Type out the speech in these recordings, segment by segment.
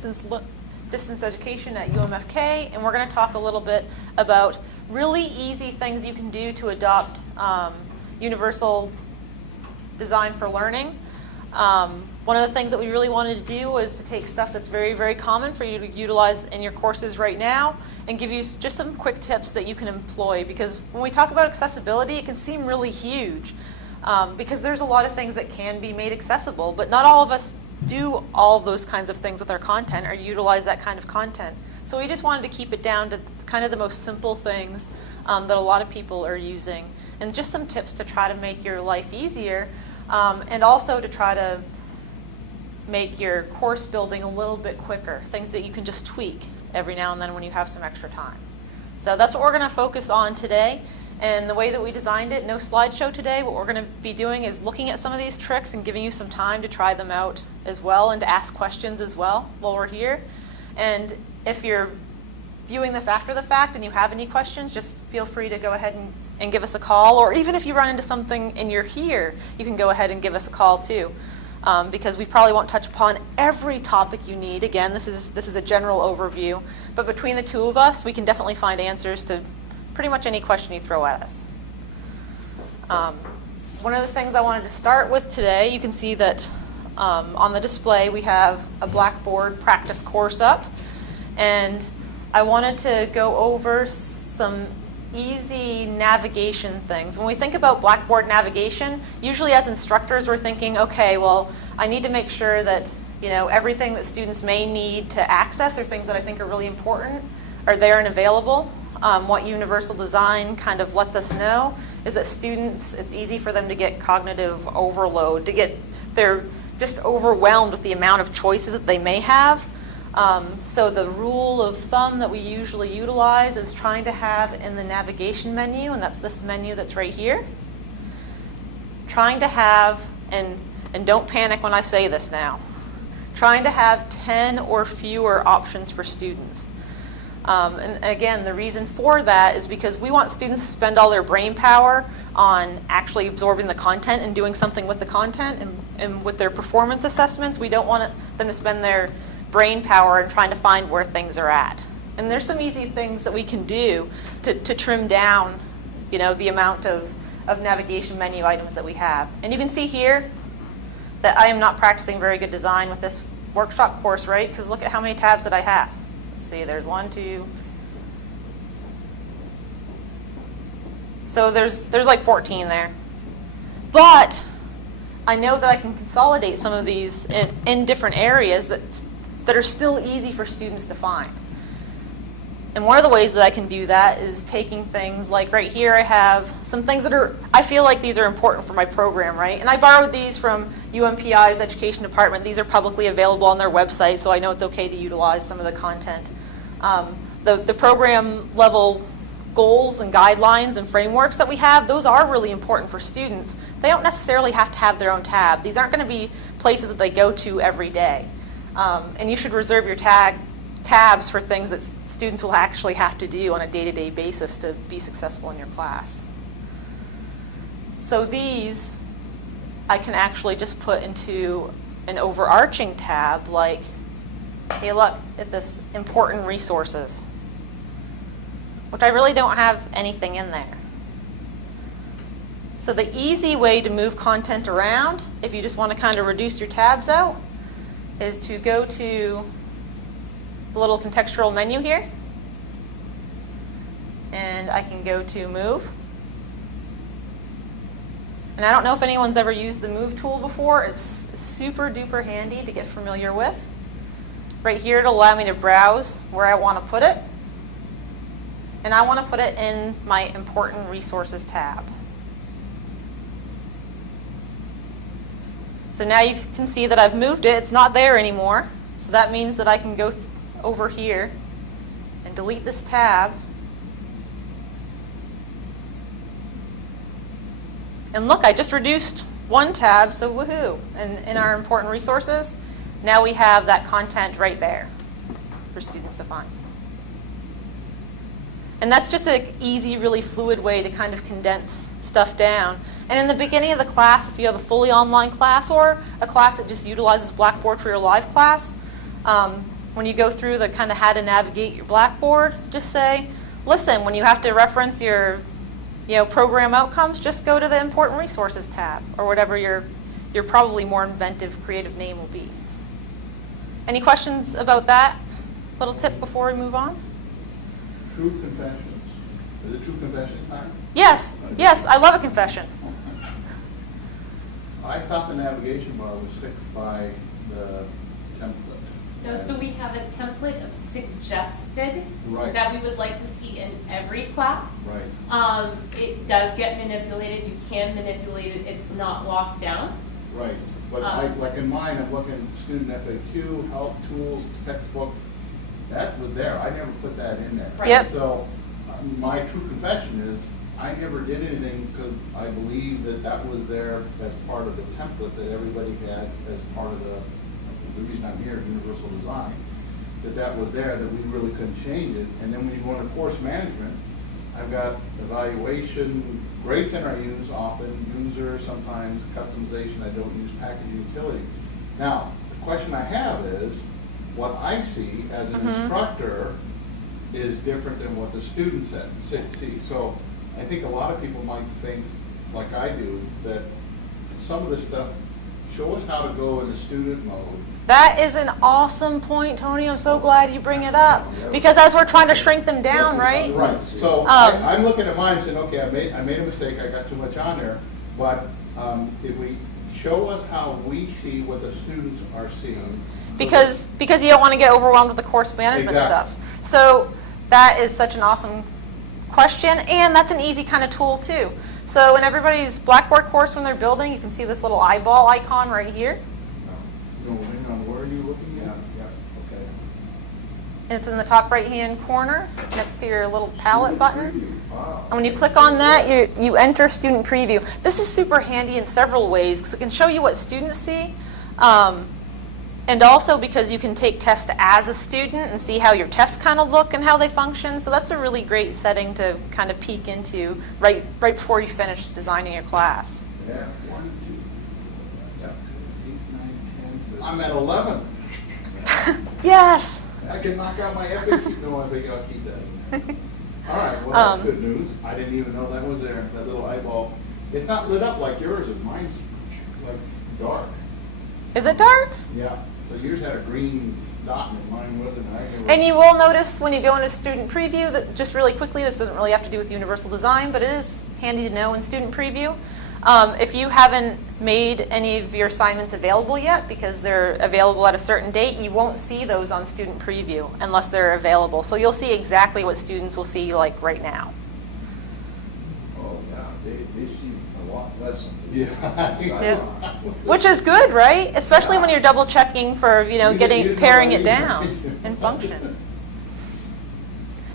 distance education at UMFK, and we're going to talk a little bit about really easy things you can do to adopt universal design for learning. One of the things that we really wanted to do was to take stuff that's very, very common for you to utilize in your courses right now and give you just some quick tips that you can employ, because when we talk about accessibility, it can seem really huge because there's a lot of things that can be made accessible, but not all of us do all of those kinds of things with our content or utilize that kind of content. So we just wanted to keep it down to kind of the most simple things that a lot of people are using, and just some tips to try to make your life easier and also to try to make your course building a little bit quicker, things that you can just tweak every now and then when you have some extra time. So that's what we're going to focus on today. And the way that we designed it, no slideshow today, what we're going to be doing is looking at some of these tricks and giving you some time to try them out as well and to ask questions as well while we're here. And if you're viewing this after the fact and you have any questions, just feel free to go ahead and give us a call, or even if you run into something and you're here, you can go ahead and give us a call too. Because we probably won't touch upon every topic you need. Again, this is a general overview, but between the two of us, we can definitely find answers to pretty much any question you throw at us. One of the things I wanted to start with today, you can see that on the display we have a Blackboard practice course up, and I wanted to go over some easy navigation things. When we think about Blackboard navigation, usually as instructors we're thinking, okay, well, I need to make sure that everything that students may need to access or things that I think are really important are there and available. What universal design kind of lets us know is that students, it's easy for them to get cognitive overload, they're just overwhelmed with the amount of choices that they may have. So the rule of thumb that we usually utilize is trying to have in the navigation menu, and that's this menu that's right here, trying to have, and don't panic when I say this now, trying to have 10 or fewer options for students. And again, the reason for that is because we want students to spend all their brain power on actually absorbing the content and doing something with the content, and with their performance assessments, we don't want them to spend their brain power and trying to find where things are at. And there's some easy things that we can do to trim down, the amount of navigation menu items that we have. And you can see here that I am not practicing very good design with this workshop course, right? Because look at how many tabs that I have. Let's see, there's 1, 2. So there's like 14 there. But I know that I can consolidate some of these in different areas that are still easy for students to find. And one of the ways that I can do that is taking things like right here I have some things that I feel like these are important for my program, right? And I borrowed these from UMPI's education department. These are publicly available on their website, so I know it's okay to utilize some of the content. The program level goals and guidelines and frameworks that we have, those are really important for students. They don't necessarily have to have their own tab. These aren't going to be places that they go to every day. And you should reserve your tabs for things that students will actually have to do on a day-to-day basis to be successful in your class. So these I can actually just put into an overarching tab like, hey, look at this important resources, which I really don't have anything in there. So the easy way to move content around, if you just want to kind of reduce your tabs out, is to go to the little contextual menu here, and I can go to Move. And I don't know if anyone's ever used the Move tool before. It's super duper handy to get familiar with. Right here it'll allow me to browse where I want to put it, and I want to put it in my Important Resources tab. So now you can see that I've moved it. It's not there anymore. So that means that I can go over here and delete this tab. And look, I just reduced one tab, so woohoo. And in our Important Resources, now we have that content right there for students to find. And that's just an easy, really fluid way to kind of condense stuff down. And in the beginning of the class, if you have a fully online class or a class that just utilizes Blackboard for your live class, when you go through the kind of how to navigate your Blackboard, just say, listen, when you have to reference your program outcomes, just go to the Important Resources tab, or whatever your probably more inventive, creative name will be. Any questions about that little tip before we move on? True confessions. Is it true confession time? Yes, yes, I love a confession. I thought the navigation bar was fixed by the template. No, so we have a template of suggested Right. that we would like to see in every class. Right. It does get manipulated. You can manipulate it. It's not locked down. Right. But like in mine, I'm looking student FAQ, help tools, textbook. That was there. I never put that in there. Right. Yep. So my true confession is I never did anything because I believe that that was there as part of the template that everybody had as part of the reason I'm here, universal design, that was there, that we really couldn't change it. And then when you go into course management, I've got evaluation, grade center I use often, user, sometimes customization, I don't use package utility. Now, the question I have is, what I see as an instructor is different than what the student see. So I think a lot of people might think, like I do, that some of this stuff, show us how to go in the student mode. That is an awesome point, Tony. I'm so glad you bring it up. Because as we're trying to shrink them down, right? Right. So I'm looking at mine and saying, okay, I made a mistake. I got too much on there. But if we show us how we see what the students are seeing. Because you don't want to get overwhelmed with the course management Exactly. stuff. So that is such an awesome question, and that's an easy kind of tool too. So in everybody's Blackboard course when they're building, you can see this little eyeball icon right here. No, hang on, where are you looking at? Yeah, okay. It's in the top right-hand corner next to your little palette button. Wow. And when you click on that, you enter student preview. This is super handy in several ways because it can show you what students see. And also because you can take tests as a student and see how your tests kind of look and how they function. So that's a really great setting to kind of peek into right before you finish designing your class. Yeah, 1, 2, yeah, 8, 9, 10. I'm at 11. Yes. I can knock out my FAQ. No, I think I'll keep that. All right, well, that's good news. I didn't even know that was there, that little eyeball. It's not lit up like yours is. Mine's like dark. Is it dark? Yeah. So yours had a green dot in it, mine wasn't. And you will notice when you go into student preview that, just really quickly, this doesn't really have to do with universal design, but it is handy to know in student preview. If you haven't made any of your assignments available yet because they're available at a certain date, you won't see those on student preview unless they're available. So you'll see exactly what students will see like right now. Oh, yeah, they see a lot less than Yeah. Which is good, right? Especially when you're double checking for, paring it down in function.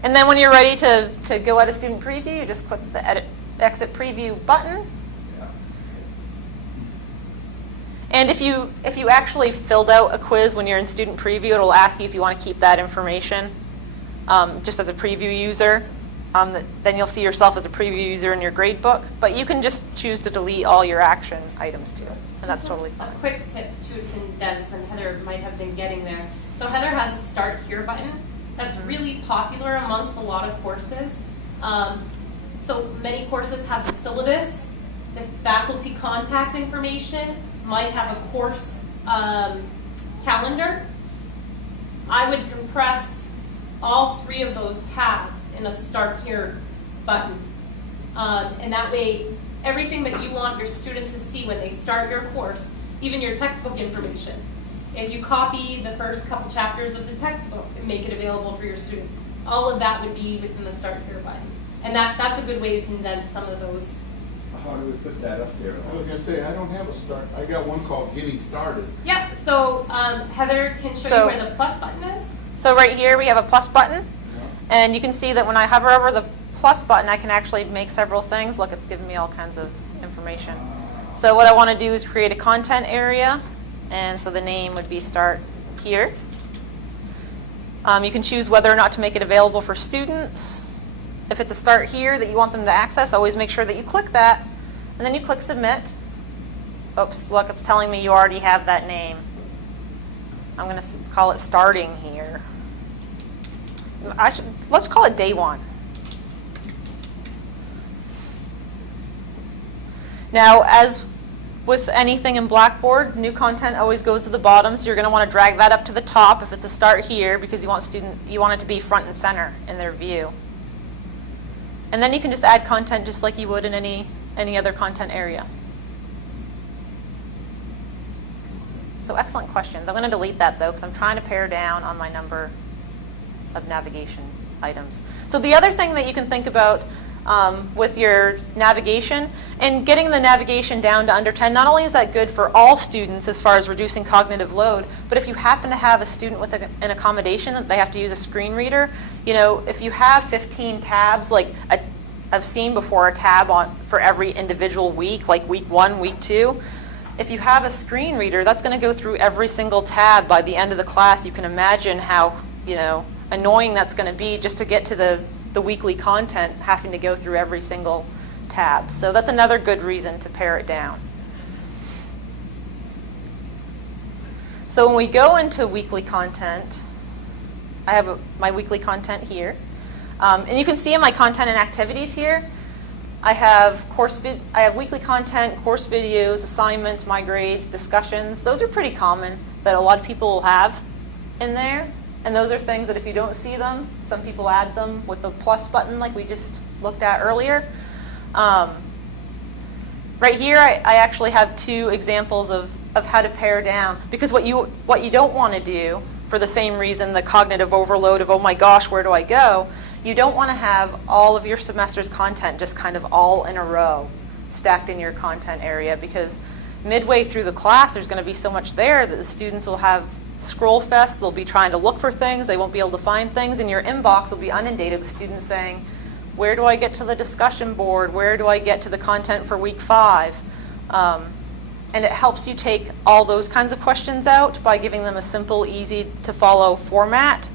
And then when you're ready to go out of student preview, you just click the exit preview button. Yeah. And if you actually filled out a quiz when you're in student preview, it'll ask you if you want to keep that information just as a preview user. Then you'll see yourself as a preview user in your grade book, but you can just choose to delete all your action items too, and that's totally fine. A quick tip to condense, and Heather might have been getting there. So Heather has a Start Here button that's really popular amongst a lot of courses. So many courses have the syllabus, the faculty contact information, might have a course calendar. I would compress all 3 of those tabs in a Start Here button. And that way, everything that you want your students to see when they start your course, even your textbook information, if you copy the first couple chapters of the textbook and make it available for your students, all of that would be within the Start Here button. And that's a good way to condense some of those. How do we put that up there? I was gonna say I don't have a start. I got one called Getting Started. Yep, so Heather can show you where the plus button is. So right here we have a plus button, and you can see that when I hover over the plus button, I can actually make several things. Look, it's giving me all kinds of information. So what I want to do is create a content area, and so the name would be Start Here. You can choose whether or not to make it available for students. If it's a Start Here that you want them to access, always make sure that you click that, and then you click Submit. Oops, look, it's telling me you already have that name. I'm going to call it Starting Here. let's call it day 1. Now, as with anything in Blackboard, new content always goes to the bottom, so you're going to want to drag that up to the top if it's a start here, because you want it to be front and center in their view. And then you can just add content just like you would in any other content area. So excellent questions. I'm going to delete that though, because I'm trying to pare down on my number of navigation items. So the other thing that you can think about with your navigation, and getting the navigation down to under 10, not only is that good for all students as far as reducing cognitive load, but if you happen to have a student with an accommodation that they have to use a screen reader, if you have 15 tabs, like I've seen before a tab for every individual week, like week 1, week 2, if you have a screen reader, that's going to go through every single tab by the end of the class. You can imagine how annoying that's going to be just to get to the weekly content, having to go through every single tab. So that's another good reason to pare it down. So when we go into weekly content, I have my weekly content here. And you can see in my content and activities here, I have weekly content, course videos, assignments, my grades, discussions. Those are pretty common that a lot of people will have in there. And those are things that if you don't see them, some people add them with the plus button like we just looked at earlier. Right here, I actually have 2 examples of how to pare down, because what you don't want to do, for the same reason, the cognitive overload of, oh my gosh, where do I go? You don't want to have all of your semester's content just kind of all in a row stacked in your content area, because midway through the class, there's going to be so much there that the students will have scroll fest. They'll be trying to look for things. They won't be able to find things, and your inbox will be inundated with students saying, where do I get to the discussion board? Where do I get to the content for week 5? And it helps you take all those kinds of questions out by giving them a simple, easy to follow format.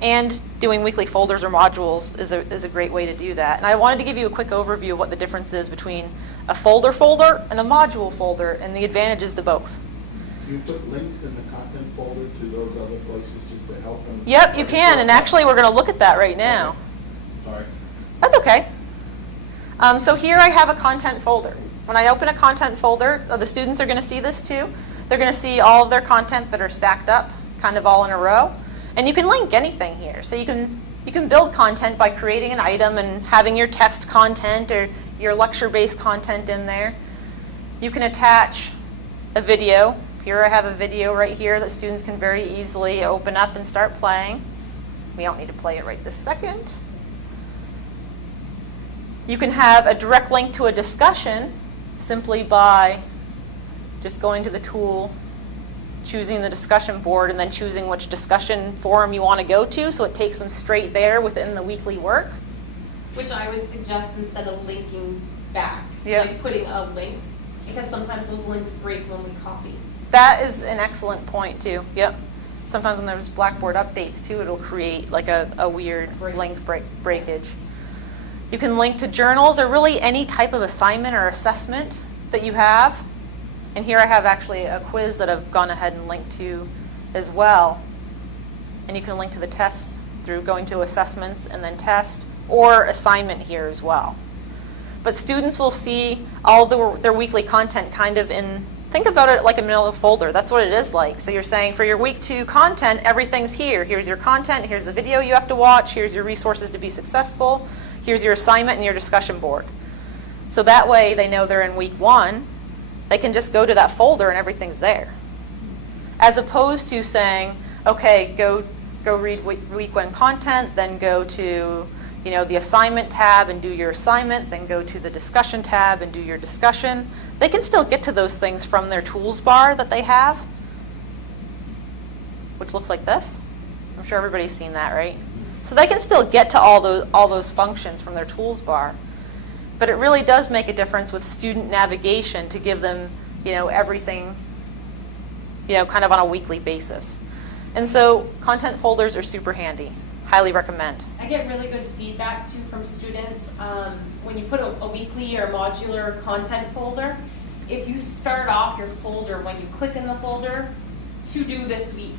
And doing weekly folders or modules is a great way to do that. And I wanted to give you a quick overview of what the difference is between a folder and a module folder, and the advantages to both. You put links in the content folder to those other places just to help them? Yep, you can, and actually we're going to look at that right now. Sorry. That's okay. So here I have a content folder. When I open a content folder, the students are going to see this too. They're going to see all of their content that are stacked up, kind of all in a row. And you can link anything here. So you can build content by creating an item and having your text content or your lecture-based content in there. You can attach a video. Here I have a video right here that students can very easily open up and start playing. We don't need to play it right this second. You can have a direct link to a discussion simply by just going to the tool, choosing the discussion board, and then choosing which discussion forum you want to go to, so it takes them straight there within the weekly work. Which I would suggest instead of linking back, Yeah. like putting a link, because sometimes those links break when we copy. That is an excellent point too. Yep. Sometimes when there's Blackboard updates too, it'll create like a weird link breakage. You can link to journals or really any type of assignment or assessment that you have. And here I have actually a quiz that I've gone ahead and linked to as well. And you can link to the tests through going to assessments and then test, or assignment here as well. But students will see all their weekly content kind of in, think about it like a middle folder. That's what it is like. So you're saying for your week 2 content, everything's here. Here's your content, here's the video you have to watch, here's your resources to be successful, here's your assignment and your discussion board. So that way they know they're in week 1. They can just go to that folder and everything's there. As opposed to saying, okay, go read week 1 content, then go to the assignment tab and do your assignment, then go to the discussion tab and do your discussion. They can still get to those things from their tools bar that they have, which looks like this. I'm sure everybody's seen that, right? So they can still get to all those functions from their tools bar. But it really does make a difference with student navigation to give them, everything, kind of on a weekly basis. And so content folders are super handy. Highly recommend. I get really good feedback too from students when you put a weekly or modular content folder. If you start off your folder, when you click in the folder, to do this week,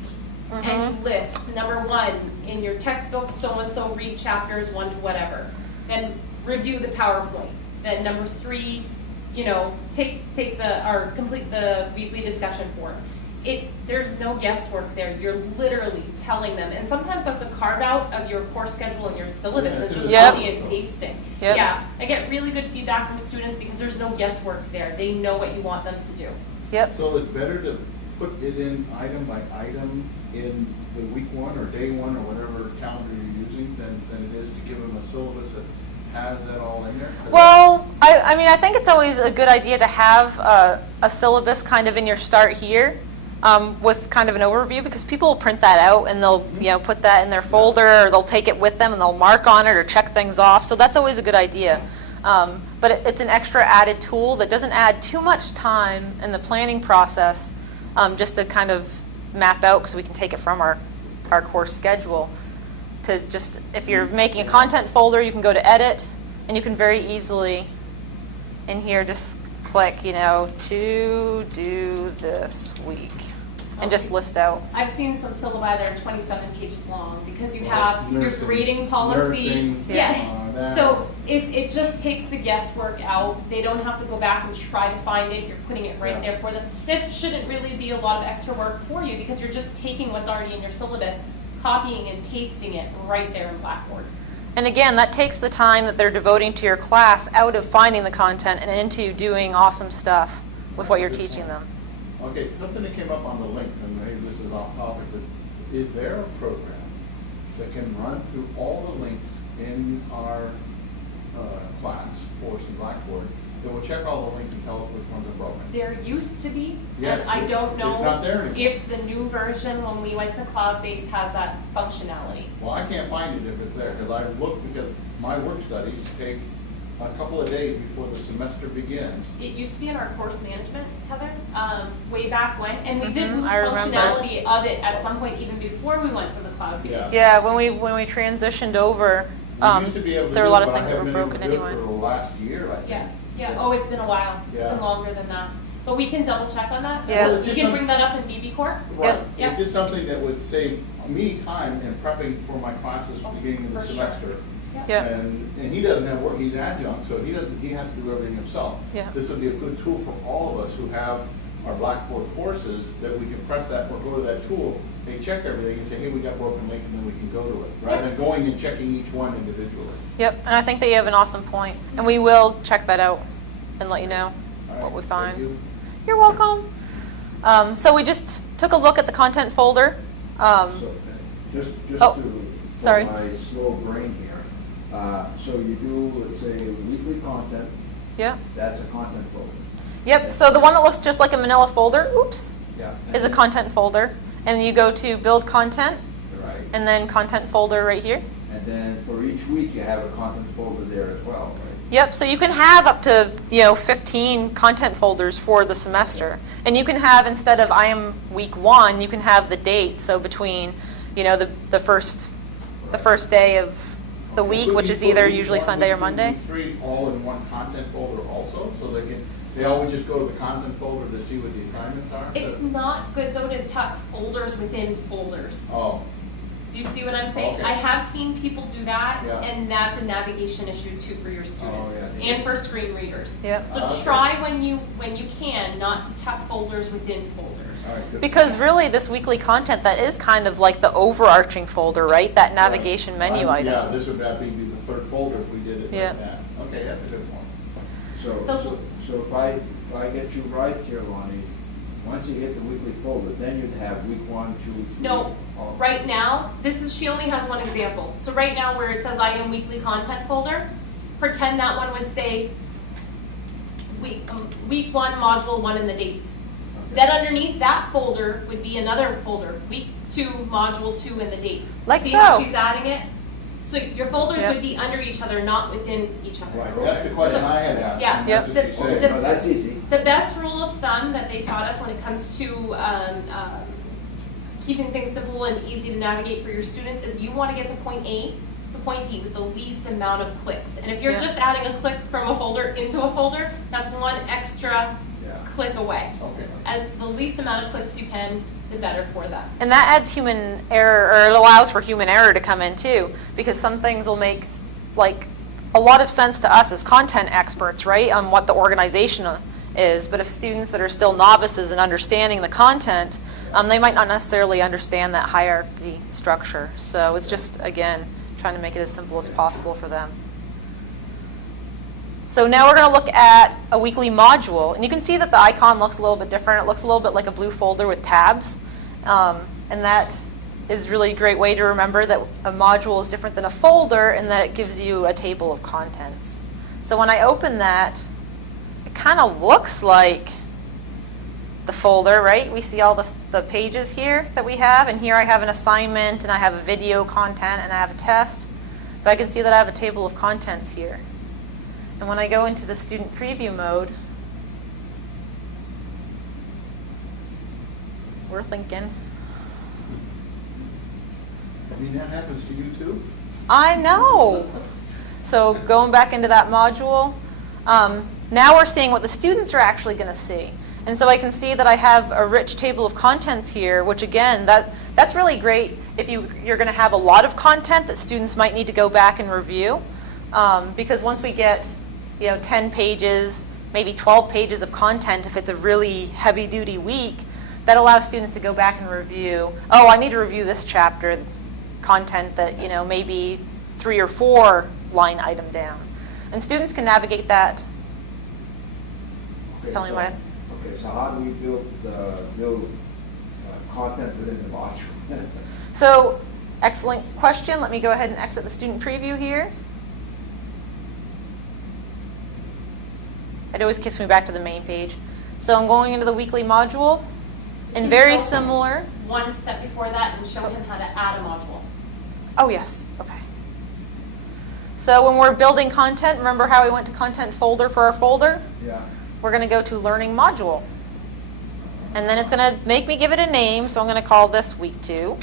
and you lists, number 1, in your textbook, so-and-so read chapters 1 to whatever. Then review the PowerPoint. Then number 3, you know, complete the weekly discussion form. There's no guesswork there. You're literally telling them, and sometimes that's a carve out of your course schedule and your syllabus. Yeah, It's just Yep. copy and pasting. Yep. Yeah, I get really good feedback from students because there's no guesswork there. They know what you want them to do. Yep. So it's better to put it in item by item in the week 1 or day 1 or whatever calendar you're using than it is to give them a syllabus that has that all in there? Well, I mean, I think it's always a good idea to have a syllabus kind of in your start here with kind of an overview, because people will print that out and they'll, you know, put that in their folder, or they'll take it with them and they'll mark on it or check things off. So that's always a good idea. But it's an extra added tool that doesn't add too much time in the planning process, just to kind of map out, because we can take it from our course schedule. To just, if you're making a content folder, you can go to edit, and you can very easily in here just click, you know, to do this week, and just list out. I've seen some syllabi that are 27 pages long because you Well, have your nursing- grading policy. nursing, Yeah. that. So if it just takes the guesswork out, they don't have to go back and try to find it. You're putting it right Yeah. there for them. That shouldn't really be a lot of extra work for you because you're just taking what's already in your syllabus, copying and pasting it right there in Blackboard. And again, that takes the time that they're devoting to your class out of finding the content and into doing awesome stuff with what you're teaching them. Okay, something that came up on the link, and maybe this is off topic, but is there a program that can run through all the links in our class, course in Blackboard, that will check all the links and tell us which ones are broken? There used to be, Yes, and I don't it's know not there anymore. if the new version, when we went to cloud-based, has that functionality. Well, I can't find it if it's there, because I looked, because my work studies take a couple of days before the semester begins. It used to be in our course management, Heather, way back when, and we did Mhm, lose I remember. functionality of it at some point, even before we went to the cloud-based. Yeah, when we transitioned over, We used to be able to there were a do lot it, of but I things that were haven't been able broken to do it anyway. for the last year, I think. Yeah, oh, it's been a while, it's Yeah. been longer than that, but we can double check on that. Yeah. Well, You just can some- bring that up in BB Core. Right, Yeah. it's just something that would save me time in prepping for my classes Oh, beginning of the for sure. semester. Yeah. And he doesn't have work, he's adjunct, so he has to do everything himself. Yeah. This would be a good tool for all of us who have our Blackboard courses, that we can press that, or go to that tool, they check everything and say, hey, we got a broken link, and then we can go to it, rather than going and checking each one individually. Yep, and I think that you have an awesome point, and we will check that out and let you know All right, what we thank find. you. You're welcome. So we just took a look at the content folder. So, just Oh, to, sorry. for my slow brain here, so you do, let's say, weekly content, Yeah. that's a content folder. Yep, so the one that looks just like a manila folder, oops, Yeah. is a content folder. And you go to build content, Right, and then content folder right here. and then for each week, you have a content folder there as well, right? Yep, so you can have up to, 15 content folders for the semester. And you can have, instead of I am week 1, you can have the date. So between, the first day of the week, Could which we is put either week usually 1, Sunday or week 2, Monday. week 3 all in one content folder also, so they always just go to the content folder to see what the assignments are? It's not good though to tuck folders within folders. Oh, Do you see what I'm saying? Okay. I have seen people do that, Yeah. and that's a navigation issue too for your students yeah. and for screen readers. Yep. So Okay. try when you can not to tuck folders within folders. all right, good. Because really, this weekly content, that is kind of like the overarching folder, right? That navigation Right. menu item. Yeah, this would be the third folder if we did it Yeah. like that. Okay, that's a good point. So if I get you right here, Lonnie, once you hit the weekly folder, then you'd have week 1, 2, 3. No, Oh. right now, she only has one example. So right now where it says I am weekly content folder, pretend that one would say week 1, module 1 and the dates. Okay. Then underneath that folder would be another folder, week 2, module 2 and the dates. Like See how so. she's adding it? So your folders Yep. would be under each other, not within each other. Right, that's the question I had asked, Yeah. and that's what she Yep. said. Okay, no, that's easy. The best rule of thumb that they taught us when it comes to keeping things simple and easy to navigate for your students is you want to get to point A to point B with the least amount of clicks. And if you're Yeah. just adding a click from a folder into a folder, that's one extra Yeah. click away. Okay. And the least amount of clicks you can, the better for them. And that adds human error, or it allows for human error to come in too, because some things will make like a lot of sense to us as content experts, right, on what the organization is. But if students that are still novices in understanding the content, they might not necessarily understand that hierarchy structure. So it's just, again, trying to make it as simple as possible for them. So now we're going to look at a weekly module. And you can see that the icon looks a little bit different. It looks a little bit like a blue folder with tabs. And that is really a great way to remember that a module is different than a folder, and that it gives you a table of contents. So when I open that, it kind of looks like the folder, right? We see all the pages here that we have, and here I have an assignment, and I have a video content, and I have a test. But I can see that I have a table of contents here. And when I go into the student preview mode, we're thinking. I mean, that happens to you too? I know. So going back into that module, now we're seeing what the students are actually going to see. And so I can see that I have a rich table of contents here, which again, that's really great if you're going to have a lot of content that students might need to go back and review. Because once we get 10 pages, maybe 12 pages of content, if it's a really heavy-duty week, that allows students to go back and review, oh, I need to review this chapter content that, maybe 3 or 4 line item down. And students can navigate that. Okay, Tell me what. Okay, so how do we build content within the module? So, excellent question. Let me go ahead and exit the student preview here. It always kicks me back to the main page. So I'm going into the weekly module, and Can very you go similar. One step before that and show him how to add a module. Oh, yes. Okay. So when we're building content, remember how we went to content folder for our folder? Yeah. We're going to go to learning module. And then it's going to make me give it a name, so I'm going to call this week 2.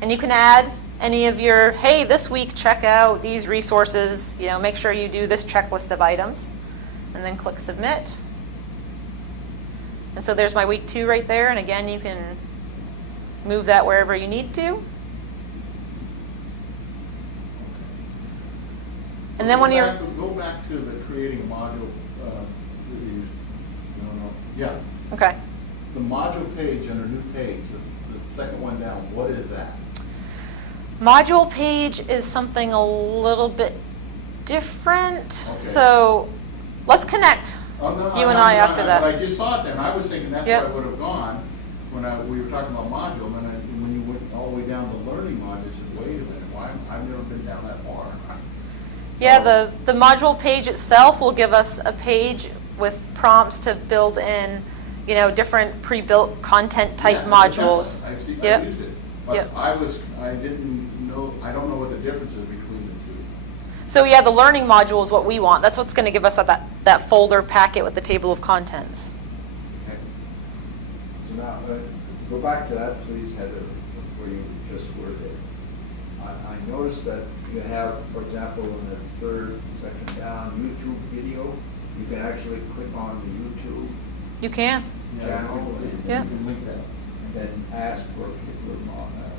And you can add any of your, hey, this week check out these resources, make sure you do this checklist of items. And then click submit. And so there's my week 2 right there. And again, you can move that wherever you need to. And then when you're... Go back to the creating a module. Yeah. Okay. The module page under new page, the second one down, what is that? Module page is something a little bit different. Okay. So let's connect you and I after that. But I just saw it there, and I was thinking that's Yep. where I would have gone when we were talking about module, and when you went all the way down to learning module, I said, wait a minute, I've never been down that far. Yeah, the module page itself will give us a page with prompts to build in, different pre-built content type Yeah, modules. I've Yep. used it, but Yep. I don't know what the difference is between the two. So yeah, the learning module is what we want. That's what's going to give us that folder packet with the table of contents. Okay. So now, go back to that, please, Heather, where you just were there. I noticed that you have, for example, in the third section down, YouTube video. You can actually click on the YouTube You can. channel You Yep. can link that. and then ask for a particular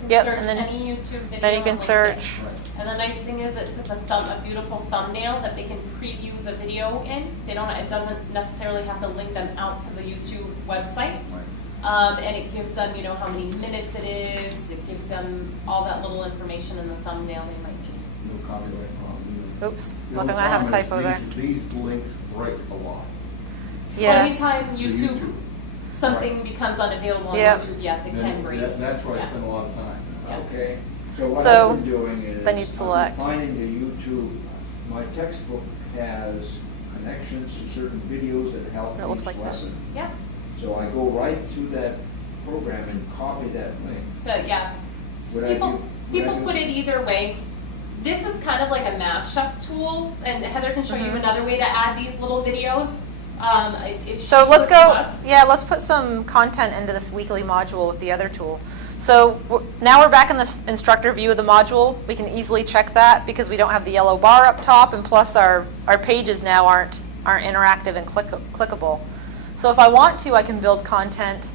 Yep, Search and then- any YouTube video. Then you can and link it. search. And the nice thing is it puts a beautiful thumbnail that they can preview the video in. It doesn't necessarily have to link them out to the YouTube website. Right. And it gives them, how many minutes it is. It gives them all that little information in the thumbnail they might need. No copyright problem either. Oops, The look, only I'm going to have a problem is typo there. These links break a lot. Yes. Anytime The YouTube, something becomes unavailable on Yep. YouTube, yes, it can break. That's where I Yeah. spend a lot of time. Yeah. Okay, so what So, I've been doing is, then you'd select. I've been finding the YouTube, my textbook has connections to certain videos that help It looks each like this. lesson. Yeah, So I go right to that program and copy that link. but yeah, Would I people do- would I people do put it this? either way. This is kind of like a mashup tool, and Heather can show you Mhm. another way to add these little videos. If So she let's puts go, them up. yeah, let's put some content into this weekly module with the other tool. So now we're back in the instructor view of the module. We can easily check that because we don't have the yellow bar up top, and plus our pages now aren't interactive and clickable. So if I want to, I can build content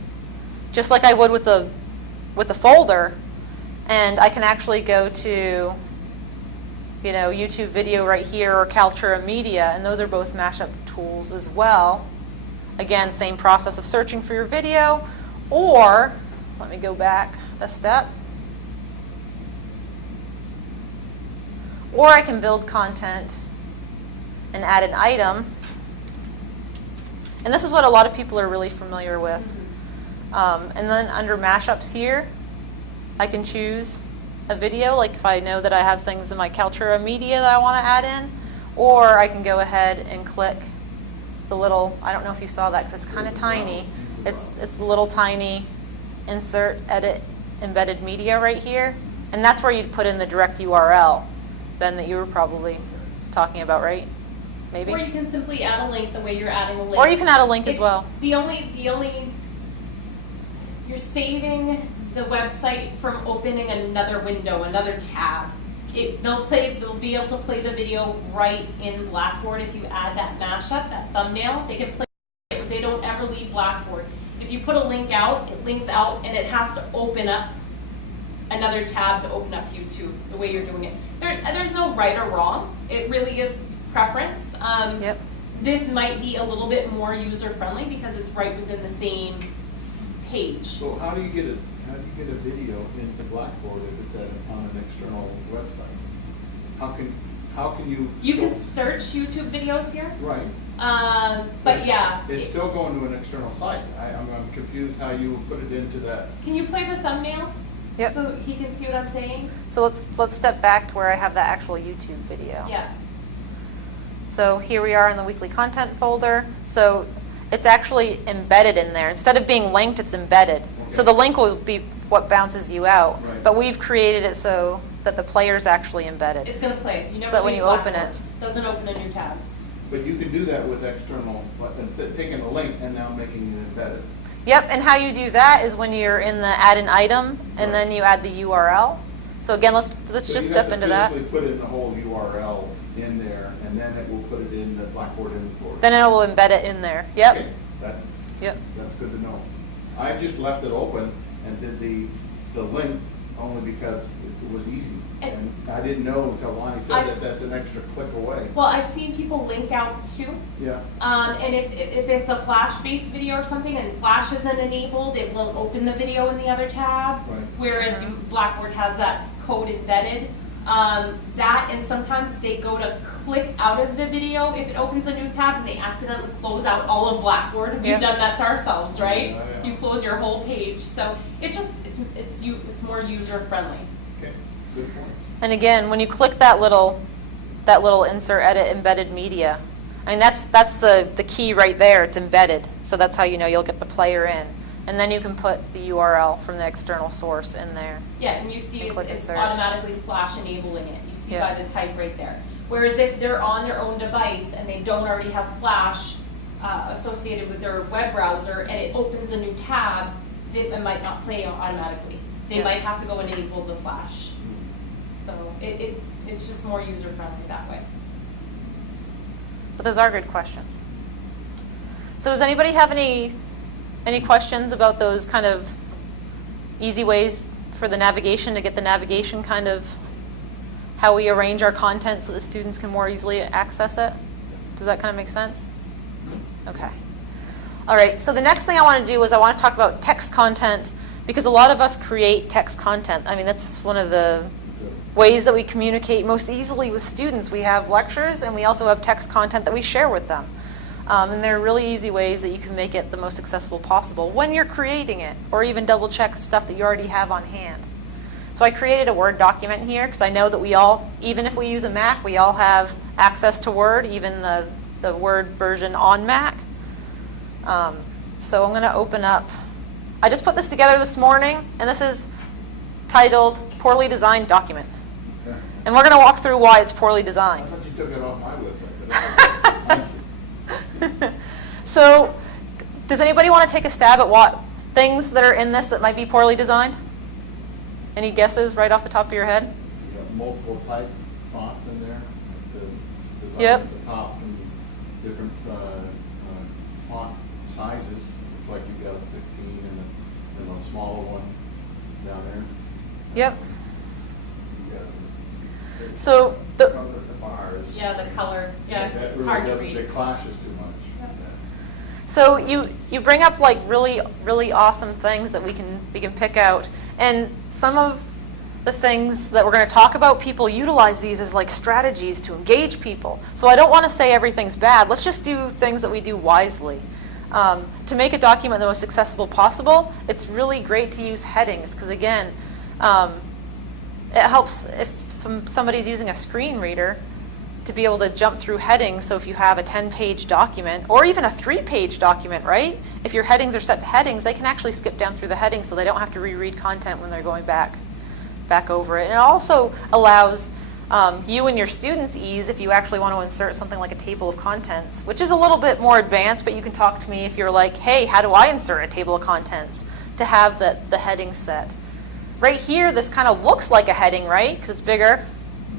just like I would with the folder, and I can actually go to, you know, YouTube video right here or Kaltura Media, and those are both mashup tools as well. Again, same process of searching for your video, or let me go back a step. Or I can build content and add an item. And this is what a lot of people are really familiar with. And then under mashups here, I can choose a video, like if I know that I have things in my Kaltura Media that I want to add in, or I can go ahead and click the little, I don't know if you saw that because it's kind of tiny. It's the little tiny insert, edit, embedded media right here. And that's where you'd put in the direct URL, Ben, that you were probably talking about, right? Maybe? Or you can simply add a link the way you're adding a link. Or you can add a link as well. The only, you're saving the website from opening another window, another tab. They'll be able to play the video right in Blackboard if you add that mashup, that thumbnail. They can play it, but they don't ever leave Blackboard. If you put a link out, it links out and it has to open up another tab to open up YouTube, the way you're doing it. There's no right or wrong. It really is preference. Yep. This might be a little bit more user-friendly because it's right within the same page. So how do you get a video into Blackboard if it's on an external website? How can you? You can search YouTube videos here. Right. But yeah. It's still going to an external site. I'm confused how you put it into that. Can you play the thumbnail? Yep. So he can see what I'm saying? So let's step back to where I have the actual YouTube video. Yeah. So here we are in the weekly content folder. So it's actually embedded in there. Instead of being linked, it's embedded. Okay. So the link will be what bounces you out. Right. But we've created it so that the player's actually embedded. It's going to play. You So never that when leave you open Blackboard. it. Doesn't open a new tab. But you can do that with external, taking a link and now making it embedded. Yep, and how you do that is when you're in the add an item, and then you add the URL. So again, let's just step into that. So you have to physically put in the whole URL in there, and then it will put it in the Blackboard inventory. Then it will embed it in there. Yep. Okay, Yep. that's good to know. I just left it open and did the link only because it was easy. And I didn't know until Lonnie said that that's an extra click away. Well, I've seen people link out too. Yeah. And if it's a Flash-based video or something and Flash isn't enabled, it won't open the video in the other tab. Right. Whereas Blackboard has that code embedded. That, and sometimes they go to click out of the video if it opens a new tab and they accidentally close out all of Blackboard. We've done that to ourselves, right? Yeah. You close your whole page. So it's more user-friendly. Okay, good point. And again, when you click that little insert edit embedded media, I mean that's the key right there. It's embedded, so that's how you know you'll get the player in. And then you can put the URL from the external source in there. Yeah, and you see click it's insert. automatically Flash enabling it. You see Yeah. by the type right there. Whereas if they're on their own device and they don't already have Flash associated with their web browser and it opens a new tab, it might not play automatically. They Yeah. might have to go and enable the Flash. So it's just more user-friendly that way. But those are good questions. So does anybody have any questions about those kind of easy ways for the navigation, to get the navigation kind of how we arrange our content so the students can more easily access it? Does that kind of make sense? Okay. All right, so the next thing I want to do is I want to talk about text content, because a lot of us create text content. I mean, that's one of the ways that we communicate most easily with students. We have lectures and we also have text content that we share with them. And there are really easy ways that you can make it the most accessible possible when you're creating it, or even double check stuff that you already have on hand. So I created a Word document here because I know that we all, even if we use a Mac, we all have access to Word, even the Word version on Mac. So I'm going to open up. I just put this together this morning, and this is titled Poorly Designed Document. Yeah. And we're going to walk through why it's poorly I designed. thought you took it off my website, but thank you. So does anybody want to take a stab at what things that are in this that might be poorly designed? Any guesses right off the top of your head? You have multiple type fonts in there, the design Yep. at the top, and different font sizes. Looks like you've got a 15 and a the smaller one down there. Yep. Yeah. So The the, bars. Yeah, the color, yeah, That it's really hard to doesn't, read. it clashes too much. so you bring up like really awesome things that we can pick out, and some of the things that we're going to talk about, people utilize these as like strategies to engage people. So I don't want to say everything's bad. Let's just do things that we do wisely. To make a document the most accessible possible, it's really great to use headings because, again, it helps if somebody's using a screen reader to be able to jump through headings. So if you have a 10-page document or even a 3-page document, right? If your headings are set to headings, they can actually skip down through the headings so they don't have to reread content when they're going back over it. And it also allows you and your students ease if you actually want to insert something like a table of contents, which is a little bit more advanced, but you can talk to me if you're like, hey, how do I insert a table of contents to have the heading set? Right here, this kind of looks like a heading, right? Because it's bigger,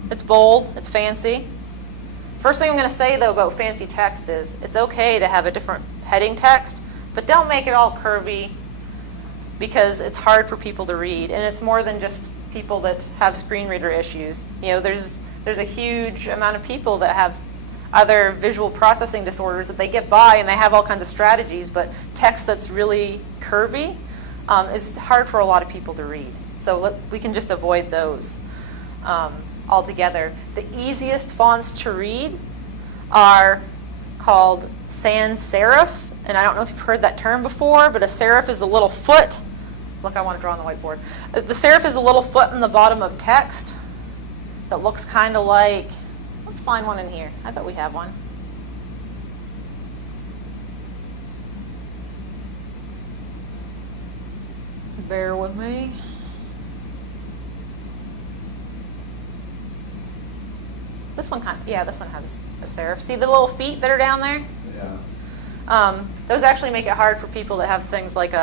it's bold, it's fancy. First thing I'm going to say, though, about fancy text is it's okay to have a different heading text, but don't make it all curvy because it's hard for people to read, and it's more than just people that have screen reader issues. You know, there's a huge amount of people that have other visual processing disorders that they get by, and they have all kinds of strategies, but text that's really curvy is hard for a lot of people to read. So we can just avoid those altogether. The easiest fonts to read are called sans serif, and I don't know if you've heard that term before, but a serif is a little foot. Look, I want to draw on the whiteboard. The serif is a little foot in the bottom of text that looks kind of like, let's find one in here. I bet we have one. Bear with me. This one this one has a serif. See the little feet that are down there? Yeah. Those actually make it hard for people that have things like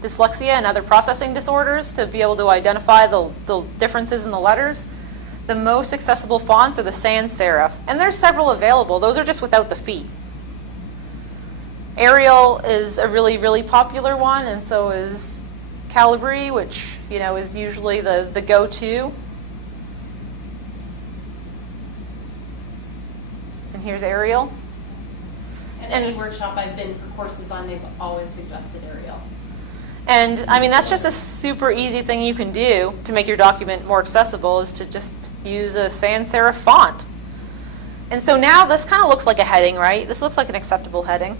dyslexia and other processing disorders to be able to identify the differences in the letters. The most accessible fonts are the sans serif, and there's several available. Those are just without the feet. Arial is a really popular one, and so is Calibri, which is usually the go-to. And here's Arial. And any workshop I've been for courses on, they've always suggested Arial. And I mean, that's just a super easy thing you can do to make your document more accessible, is to just use a sans serif font. And so now this kind of looks like a heading, right? This looks like an acceptable heading.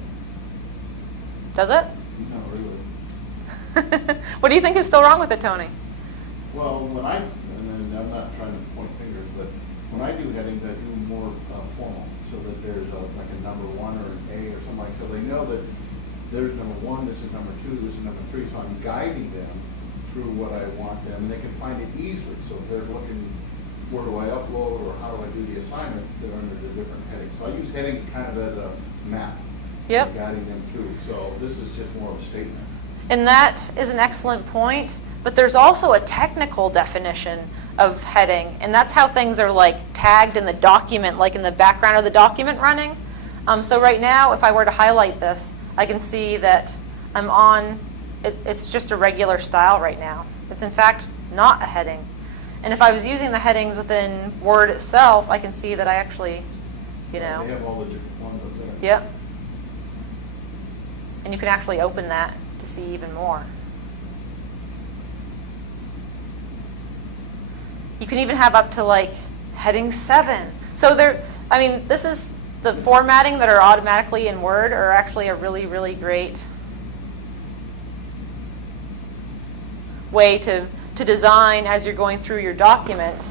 Does it? Not really. What do you think is still wrong with it, Tony? Well, and I'm not trying to point fingers, but when I do headings, I do more formal, so that there's like a number 1 or an A or something like, so they know that there's number 1, this is number 2, this is number 3, so I'm guiding them through what I want them, and they can find it easily. So if they're looking, where do I upload, or how do I do the assignment, they're under the different headings. So I use headings kind of as a map. Yep. Guiding them through. So this is just more of a statement. And that is an excellent point, but there's also a technical definition of heading, and that's how things are like tagged in the document, like in the background of the document running. So right now, if I were to highlight this, I can see that I'm on, it's just a regular style right now. It's in fact not a heading. And if I was using the headings within Word itself, I can see that I actually, They have all the different ones up there. Yep. And you can actually open that to see even more. You can even have up to like heading 7. So this is the formatting that are automatically in Word are actually a really great way to design as you're going through your document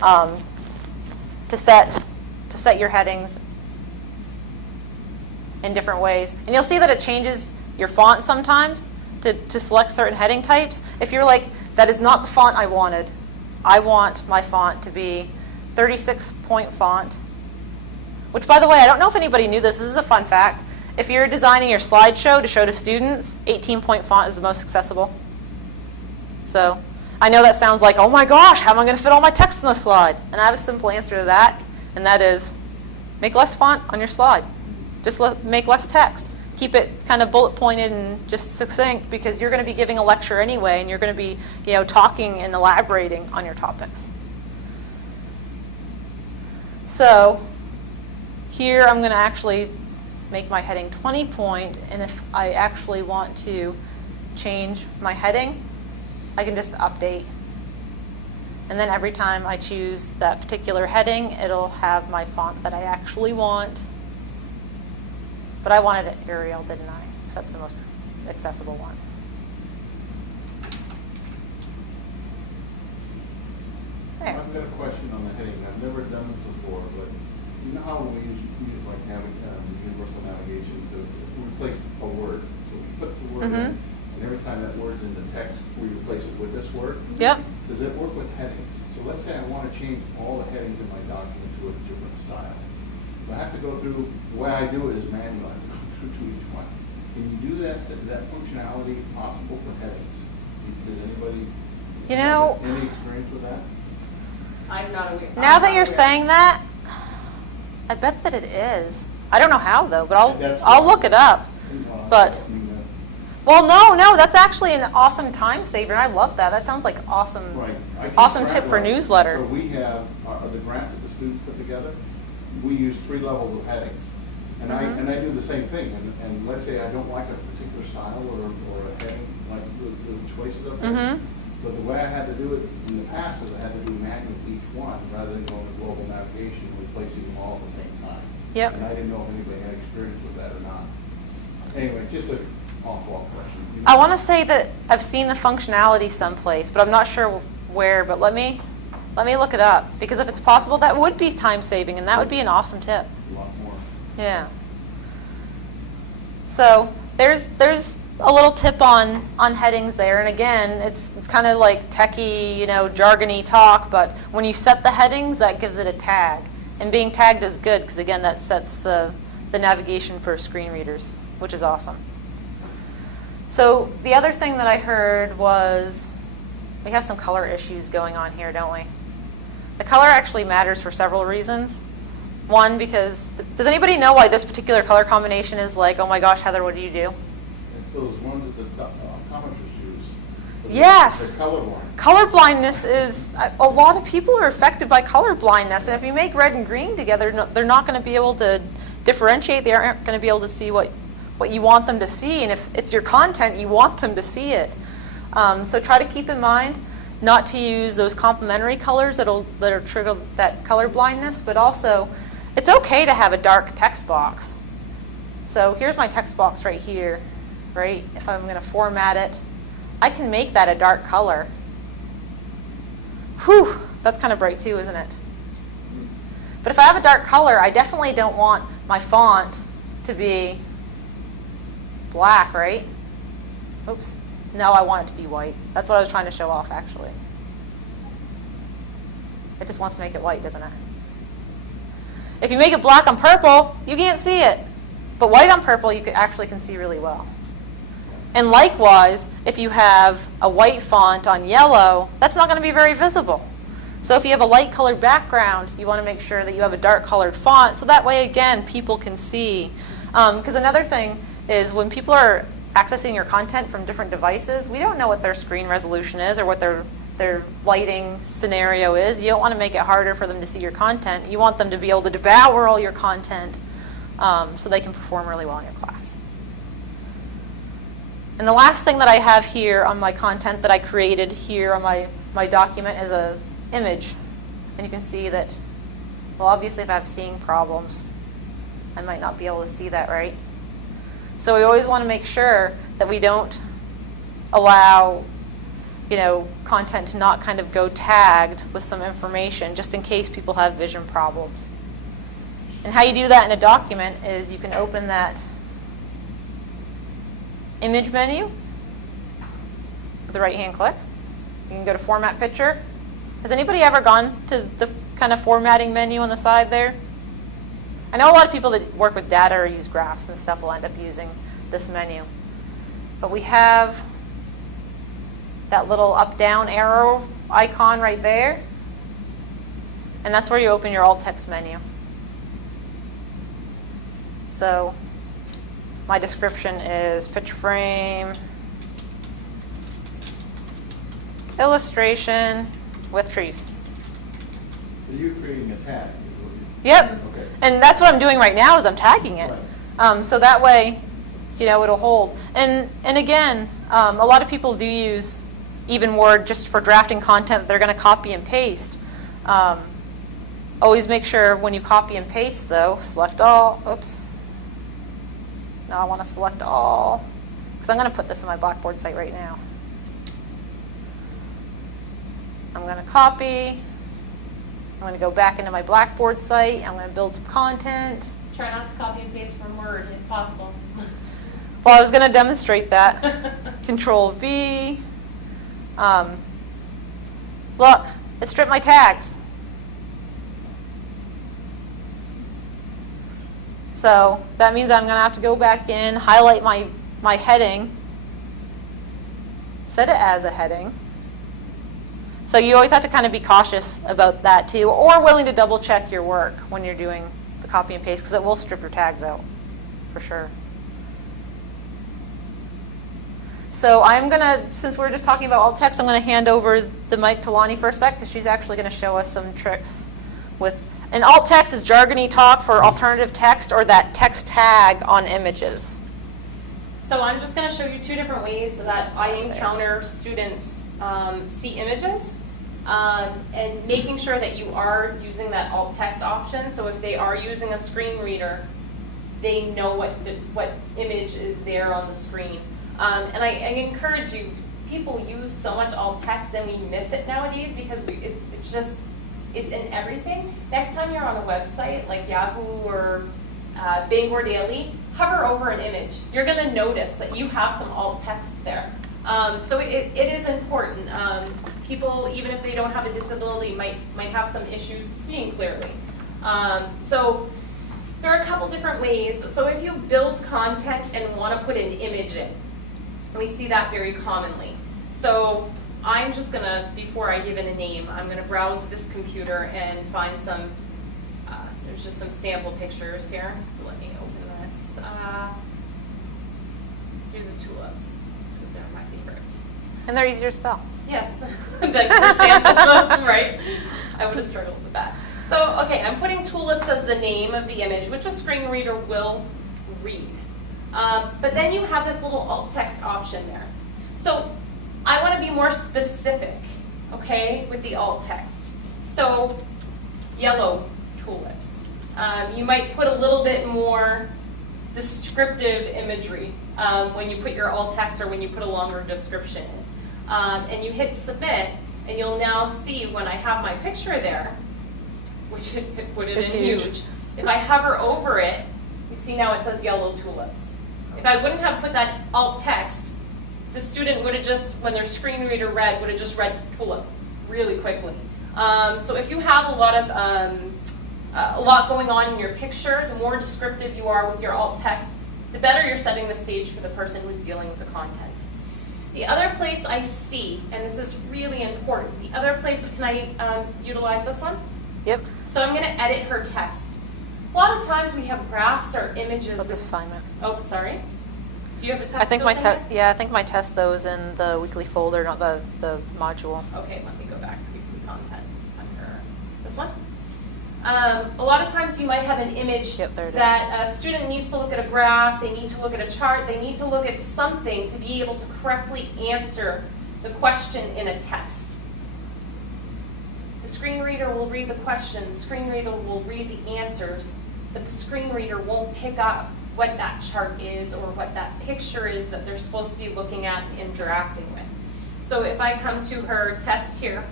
to set your headings in different ways. And you'll see that it changes your font sometimes to select certain heading types. If you're like, that is not the font I wanted. I want my font to be 36-point font. Which, by the way, I don't know if anybody knew this. This is a fun fact. If you're designing your slideshow to show to students, 18-point font is the most accessible. So I know that sounds like, oh my gosh, how am I going to fit all my text in the slide? And I have a simple answer to that, and that is make less font on your slide. Just make less text. keep it kind of bullet pointed and just succinct, because you're going to be giving a lecture anyway, and you're going to be, talking and elaborating on your topics. So here I'm going to actually make my heading 20 point, and if I actually want to change my heading, I can just update. And then every time I choose that particular heading, it'll have my font that I actually want. But I wanted it Arial, didn't I? Because that's the most accessible one. There. I've got a question on the heading. I've never done this before, but you know how we use like universal navigation to replace a word. So we put the word in, and every time that word's in the text, we replace it with this word. Yep. Does it work with headings? So let's say I want to change all the headings in my document to a different style. I have to go through, the way I do it is manual. I have to go through to each one. Can you do that? Is that functionality possible for headings? Does anybody have any experience with that? I'm not aware. Now that you're saying that, I bet that it is. I don't know how though, but I'll look it up. But well, no, that's actually an awesome time saver, and I love that. That sounds like awesome, Right. awesome tip for newsletter. So we have the grants that the students put together. We use 3 levels of headings, and I do the same thing. And let's say I don't like a particular style or a heading, like the choices of it. But the way I had to do it in the past is I had to do manual each one rather than going to global navigation, replacing them all at the same time. Yep. And I didn't know if anybody had experience with that or not. Anyway, just a off-wall question. I want to say that I've seen the functionality someplace, but I'm not sure where. But let me look it up, because if it's possible, that would be time saving, and that would be an awesome tip. A lot more. Yeah. So there's a little tip on headings there, and again, it's kind of like techie, jargony talk, but when you set the headings, that gives it a tag, and being tagged is good because again, that sets the navigation for screen readers, which is awesome. So the other thing that I heard was we have some color issues going on here, don't we? The color actually matters for several reasons. One, because does anybody know why this particular color combination is like, oh my gosh, Heather, what do you do? It's those ones that the optometrists use. Yes. They're colorblind. Color blindness is, a lot of people are affected by color blindness, and if you make red and green together, they're not going to be able to differentiate. They aren't going to be able to see what you want them to see, and if it's your content, you want them to see it. So try to keep in mind not to use those complementary colors that are trigger that color blindness, but also it's okay to have a dark text box. So here's my text box right here, right? If I'm going to format it, I can make that a dark color. Whew, that's kind of bright too, isn't it? But if I have a dark color, I definitely don't want my font to be black, right? Oops. No, I want it to be white. That's what I was trying to show off, actually. It just wants to make it white, doesn't it? If you make it black on purple, you can't see it. But white on purple, you actually can see really well. And likewise, if you have a white font on yellow, that's not going to be very visible. So if you have a light colored background, you want to make sure that you have a dark colored font, so that way, again, people can see. Because another thing is when people are accessing your content from different devices, we don't know what their screen resolution is or what their lighting scenario is. You don't want to make it harder for them to see your content. You want them to be able to devour all your content so they can perform really well in your class. And the last thing that I have here on my content that I created here on my document is an image. And you can see that, well, obviously if I have seeing problems, I might not be able to see that, right? So we always want to make sure that we don't allow, content to not kind of go tagged with some information, just in case people have vision problems. And how you do that in a document is you can open that image menu with the right-hand click. You can go to Format Picture. Has anybody ever gone to the kind of formatting menu on the side there? I know a lot of people that work with data or use graphs and stuff will end up using this menu. But we have that little up-down arrow icon right there. And that's where you open your alt text menu. So my description is picture frame, illustration with trees. Are you creating a tag? Yep. Okay. And that's what I'm doing right now is I'm tagging it. Right. So that way, it'll hold. And again, a lot of people do use even Word just for drafting content that they're going to copy and paste. Always make sure when you copy and paste, though, select all. Oops. Now I want to select all because I'm going to put this in my Blackboard site right now. I'm going to copy. I'm going to go back into my Blackboard site. I'm going to build some content. Try not to copy and paste from Word if possible. Well, I was going to demonstrate that. Control V. Look, it stripped my tags. So that means I'm going to have to go back in, highlight my heading, set it as a heading. So you always have to kind of be cautious about that too, or willing to double check your work when you're doing the copy and paste because it will strip your tags out for sure. So I'm going to, since we're just talking about alt text, I'm going to hand over the mic to Lonnie for a sec because she's actually going to show us some tricks with, and alt text is jargony talk for alternative text or that text tag on images. So I'm just going to show you two different ways that I encounter students see images and making sure that you are using that alt text option. So if they are using a screen reader, they know what image is there on the screen. And I encourage you, people use so much alt text and we miss it nowadays because it's in everything. Next time you're on a website like Yahoo or Bing or Daily, hover over an image. You're going to notice that you have some alt text there. So it is important. People, even if they don't have a disability, might have some issues seeing clearly. So there are a couple different ways. So if you build content and want to put an image in, we see that very commonly. So I'm just going to, before I give it a name, I'm going to browse this computer and find some, there's just some sample pictures here. So let me open this. Let's do the tulips, because they're my favorite. And they're easier to spell. Yes, like for sample, right? I would have struggled with that. So, okay, I'm putting tulips as the name of the image, which a screen reader will read. But then you have this little alt text option there. So I want to be more specific, okay, with the alt text. So yellow tulips. You might put a little bit more descriptive imagery when you put your alt text or when you put a longer description in. And you hit submit, and you'll now see when I have my picture there, which put it It's in huge. huge. If I hover over it, you see now it says yellow tulips. If I wouldn't have put that alt text, the student would have just, when their screen reader read, would have just read tulip really quickly. So if you have a lot going on in your picture, the more descriptive you are with your alt text, the better you're setting the stage for the person who's dealing with the content. The other place I see, and this is really important, the other place, can I utilize this one? Yep. So I'm going to edit her test. A lot of times we have graphs or images. That's assignment. Oh, sorry. Do you have a test? I think my built in test. Yeah, I think my test those in the weekly folder, not the module. Okay, let me go back to weekly content under this one. A lot of times you might have an image Yep, there it that a student needs to look at a graph, they need to look at a chart, they need to look at something to be able to correctly answer the question in a test. The screen reader will read the question, the screen reader will read the answers, but the screen reader won't pick up what that chart is or what that picture is that they're supposed to be looking at and interacting with. So if I come to her test here,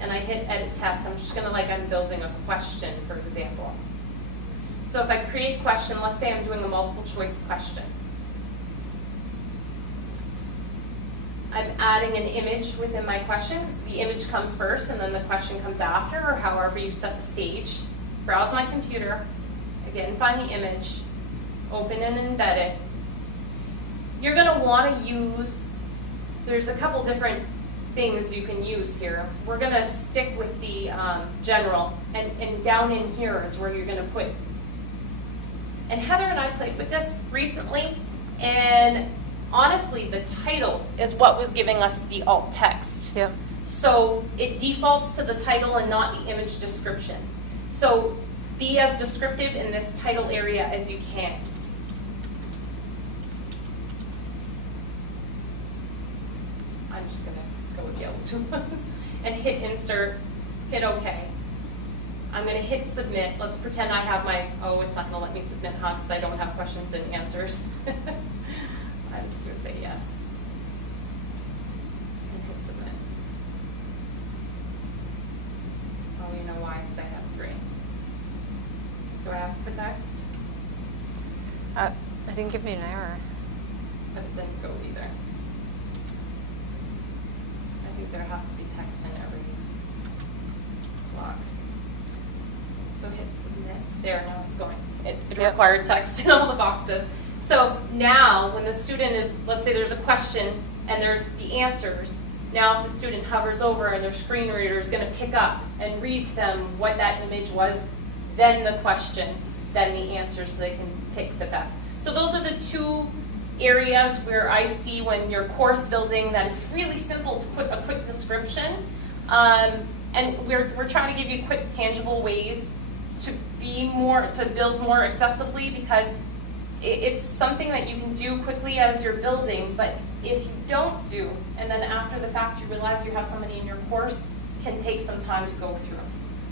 and I hit edit test, I'm just gonna I'm building a question, for example. So if I create question, let's say I'm doing a multiple choice question. I'm adding an image within my question, because the image comes first and then the question comes after, or however you set the stage. Browse my computer, again, find the image, open and embed it. You're gonna wanna use, there's a couple different things you can use here. We're going to stick with the general, and down in here is where you're going to put And Heather and I played with this recently, and honestly, the title is what was giving us the alt text. Yep. So it defaults to the title and not the image description. So be as descriptive in this title area as you can. I'm just going to go with the other two ones and hit insert, hit OK. I'm going to hit submit. Let's pretend I have my, oh, it's not going to let me submit, huh, because I don't have questions and answers. I'm just going to say yes. And hit submit. Oh, you know why? Because I have 3. Do I have to put text? It didn't give me an error. But it didn't go either. I think there has to be text in every block. So hit submit. There, now it's going. It Yep. required text in all the boxes. So now when the student is, let's say there's a question and there's the answers. Now if the student hovers over and their screen reader is going to pick up and read to them what that image was, then the question, then the answer, so they can pick the best. So those are the 2 areas where I see when you're course building that it's really simple to put a quick description. And we're trying to give you quick, tangible ways to build more accessibly, because it's something that you can do quickly as you're building, but if you don't do, and then after the fact you realize you have somebody in your course, can take some time to go through.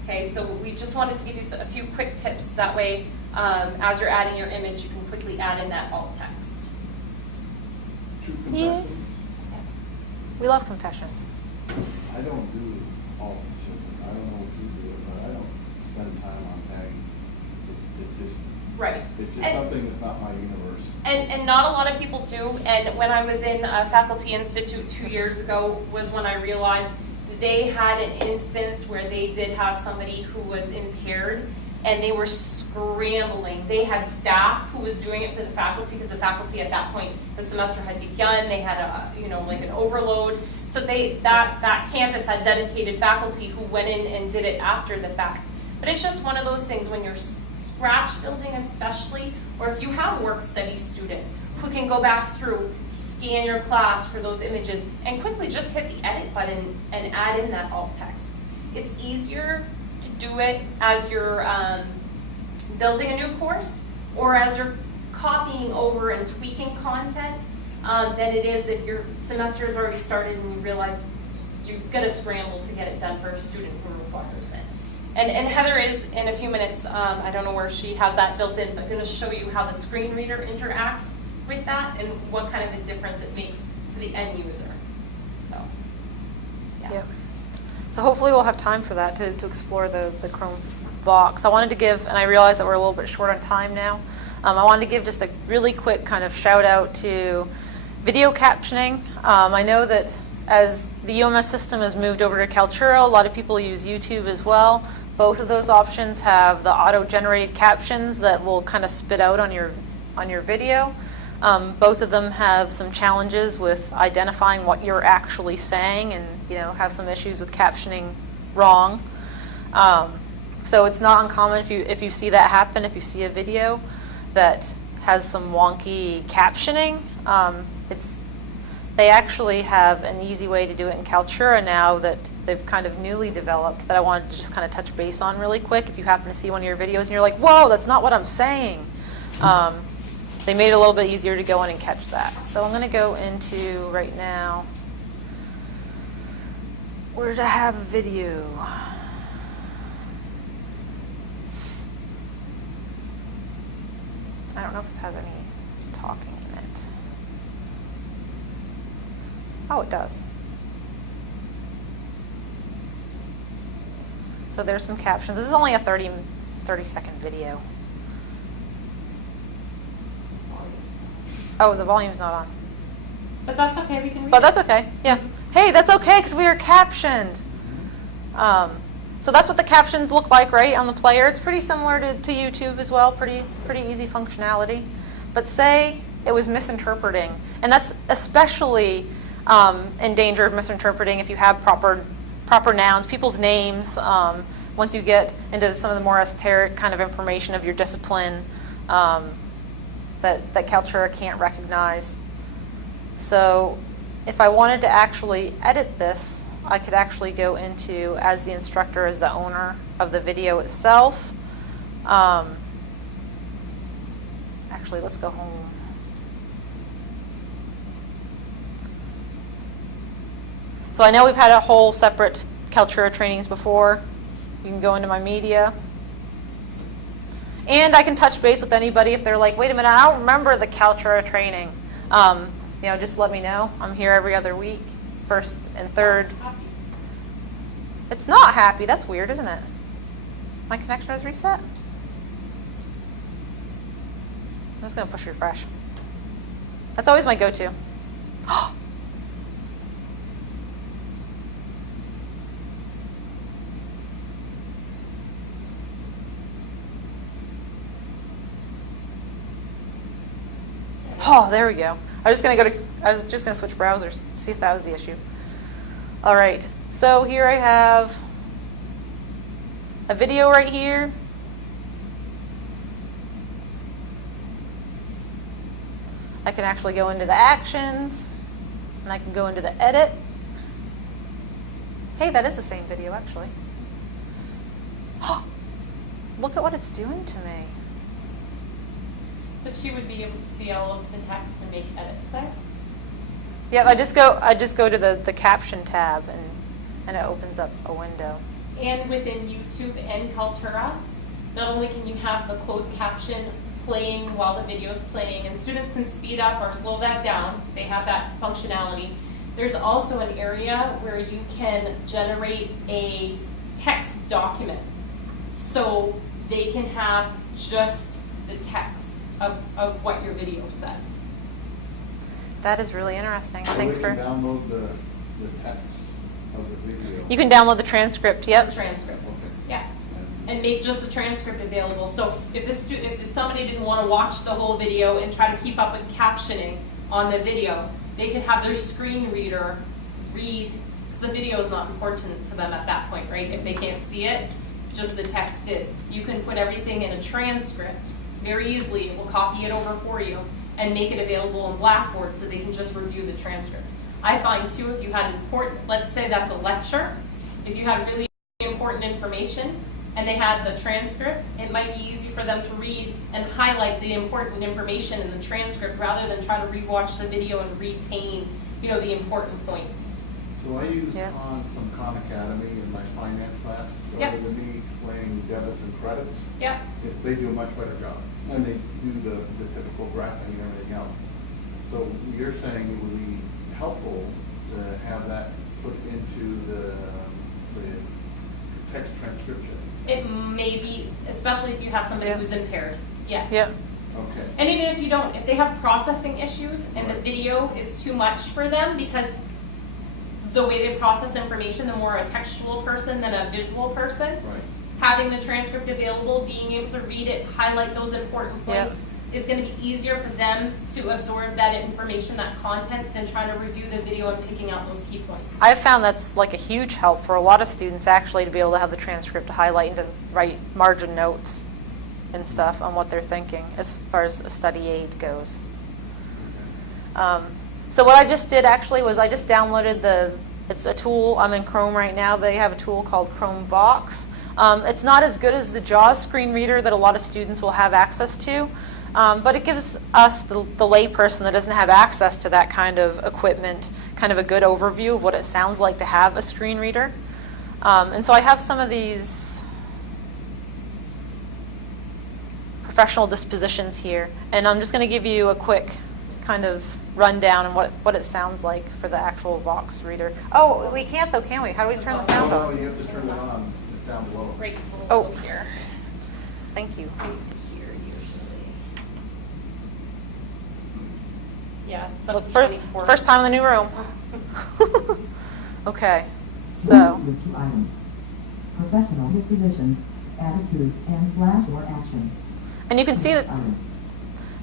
Okay, so we just wanted to give you a few quick tips. That way, as you're adding your image, you can quickly add in that alt text. 2 Yes. confessions. We love confessions. I don't do all the children. I don't know if you do it, but I don't spend time on tagging. Right. It's just something that's not my universe. And not a lot of people do. And when I was in a Faculty Institute 2 years ago was when I realized they had an instance where they did have somebody who was impaired, and they were scrambling. They had staff who was doing it for the faculty, because the faculty at that point, the semester had begun. They had like an overload. So that campus had dedicated faculty who went in and did it after the fact. But it's just one of those things when you're scratch building, especially, or if you have a work study student who can go back through, scan your class for those images, and quickly just hit the edit button and add in that alt text. It's easier to do it as you're building a new course, or as you're copying over and tweaking content, than it is if your semester has already started and you realize you've got to scramble to get it done for a student who requires it. And Heather is, in a few minutes, I don't know where she has that built in, but going to show you how the screen reader interacts with that and what kind of a difference it makes to the end user. So, yeah. Yep. So hopefully we'll have time for that to explore the Chrome box. I wanted to give, and I realize that we're a little bit short on time now, I wanted to give just a really quick kind of shout out to video captioning. I know that as the UMS system has moved over to Kaltura, a lot of people use YouTube as well. Both of those options have the auto-generated captions that will kind of spit out on your video. Both of them have some challenges with identifying what you're actually saying, and have some issues with captioning wrong. So it's not uncommon if you see that happen, if you see a video that has some wonky captioning. They actually have an easy way to do it in Kaltura now that they've kind of newly developed, that I wanted to just kind of touch base on really quick. If you happen to see one of your videos and you're like, whoa, that's not what I'm saying. They made it a little bit easier to go in and catch that. So I'm going to go into right now, where did I have a video? I don't know if this has any talking in it. Oh, it does. So there's some captions. This is only a 30-second video. Oh, the volume's not on. But that's okay, we can read But it. that's okay, yeah. Hey, that's okay, because we are captioned. So that's what the captions look like, right, on the player. It's pretty similar to YouTube as well, pretty easy functionality. But say it was misinterpreting, and that's especially in danger of misinterpreting if you have proper nouns, people's names. Once you get into some of the more esoteric kind of information of your discipline, that Kaltura can't recognize. So if I wanted to actually edit this, I could actually go into, as the instructor, as the owner of the video itself. Actually, let's go home. So I know we've had a whole separate Kaltura trainings before. You can go into my media. And I can touch base with anybody if they're like, wait a minute, I don't remember the Kaltura training. You know, just let me know. I'm here every other week, first and third. It's not happy. That's weird, isn't it? My connection is reset. I'm just going to push refresh. That's always my go-to. Oh, there we go. I was just going to switch browsers, see if that was the issue. All right. So here I have a video right here. I can actually go into the actions, and I can go into the edit. Hey, that is the same video, actually. Look at what it's doing to me. But she would be able to see all of the text and make edits there. Yeah, I just go to the caption tab, and it opens up a window. And within YouTube and Kaltura, not only can you have the closed caption playing while the video is playing, and students can speed up or slow that down. They have that functionality. There's also an area where you can generate a text document. So they can have just the text of what your video said. That is really interesting. So Thanks we for. can download the text of the video. You can download the transcript. Yep. The transcript. Okay. Yeah. And make just the transcript available. So if somebody didn't want to watch the whole video and try to keep up with captioning on the video, they could have their screen reader read, because the video is not important to them at that point, right? If they can't see it, just the text is. You can put everything in a transcript very easily. It will copy it over for you and make it available in Blackboard so they can just review the transcript. I find too, if you had important, let's say that's a lecture, if you had really important information and they had the transcript, it might be easy for them to read and highlight the important information in the transcript rather than try to rewatch the video and retain, the important points. So I use Yeah. some Khan Academy in my finance class, Yep. rather than me explaining debits and credits. Yeah. They do a much better job, and they do the typical graphing and everything else. So you're saying it would be helpful to have that put into the text transcription? It may be, especially if you have somebody Yeah. who's impaired. Yes. Yep. Okay. And even if you don't, if they have processing issues and the Right. video is too much for them because the way they process information, they're more a textual person than a visual person, Right. having the transcript available, being able to read it, highlight those important Yep. points, is going to be easier for them to absorb that information, that content, than trying to review the video and picking out those key points. I've found that's like a huge help for a lot of students actually to be able to have the transcript to highlight and to write margin notes and stuff on what they're thinking as far as a study aid goes. So what I just did actually was I just downloaded it's a tool, I'm in Chrome right now, they have a tool called Chrome Vox. It's not as good as the JAWS screen reader that a lot of students will have access to, but it gives us, the layperson that doesn't have access to that kind of equipment, kind of a good overview of what it sounds like to have a screen reader. And so I have some of these professional dispositions here, and I'm just going to give you a quick kind of rundown on what it sounds like for the actual Vox reader. Oh, we can't though, can we? How do we turn the sound Oh, on? no, you have to turn it on down below. Right Oh. below here. Thank you. Here usually. Yeah, it's up Look, to fir- 24. first time in the new room. Okay, so With 2 items. Professional dispositions, attitudes, and /or actions. and you can see that Item.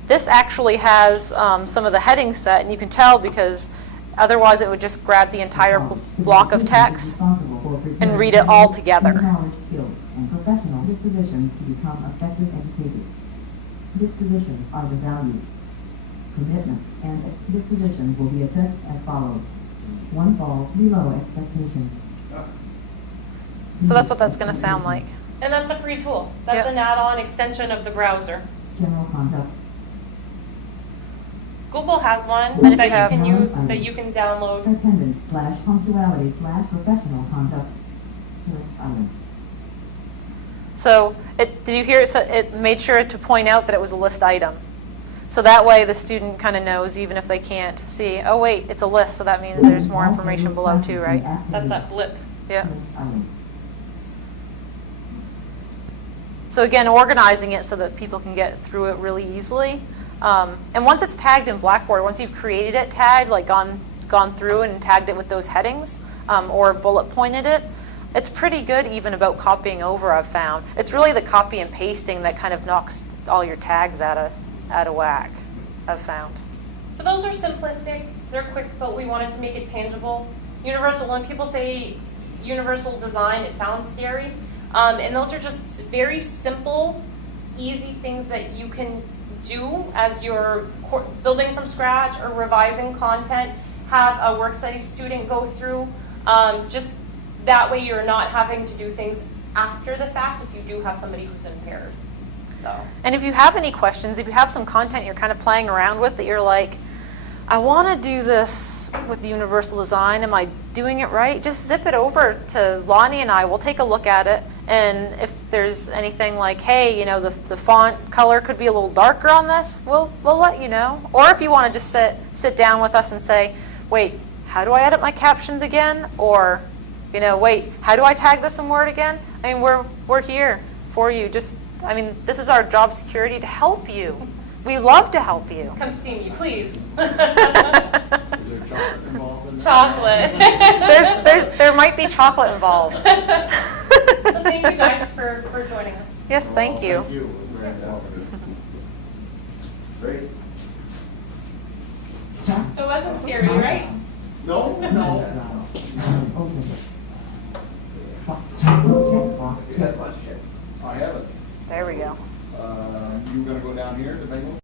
this actually has some of the headings set, and you can tell because otherwise it would just grab the entire block of text and read it all together. Knowledge, skills, and professional dispositions to become effective educators. Dispositions are the values. Commitments and dispositions will be assessed as follows. 1 falls below expectations. So that's what that's going to sound like. And that's a free tool. That's Yep. an add-on extension of the browser. General conduct. Google has one And if that you you have- can use, that you can download. Attendance / punctuality / professional conduct. List item. So did you hear it made sure to point out that it was a list item. So that way the student kind of knows, even if they can't see, oh wait, it's a list, so that means there's more information below too, right? That's that blip. Yeah. List item. So again, organizing it so that people can get through it really easily. And once it's tagged in Blackboard, once you've created it tagged, like gone through and tagged it with those headings, or bullet pointed it, it's pretty good even about copying over, I've found. It's really the copy and pasting that kind of knocks all your tags out of whack, I've found. So those are simplistic, they're quick, but we wanted to make it tangible. Universal, when people say universal design, it sounds scary. And those are just very simple, easy things that you can do as you're building from scratch or revising content, have a work study student go through. Just that way you're not having to do things after the fact if you do have somebody who's impaired. So. And if you have any questions, if you have some content you're kind of playing around with that you're like, I want to do this with the universal design, am I doing it right? Just zip it over to Lonnie and I, we'll take a look at it, and if there's anything like, hey, you know, the font color could be a little darker on this, we'll let you know. Or if you want to just sit down with us and say, wait, how do I edit my captions again? Or, you know, wait, how do I tag this in Word again? I mean, we're here for you. This is our job security to help you. We love to help you. Come see me, please. Is there chocolate involved in that? Chocolate. There might be chocolate involved. So thank you guys for joining us. Yes, thank you. Thank you. It was very informative. Great. So it wasn't scary, right? No, Open. Check box. You had lunch yet? I haven't. There we go. You gonna go down here to make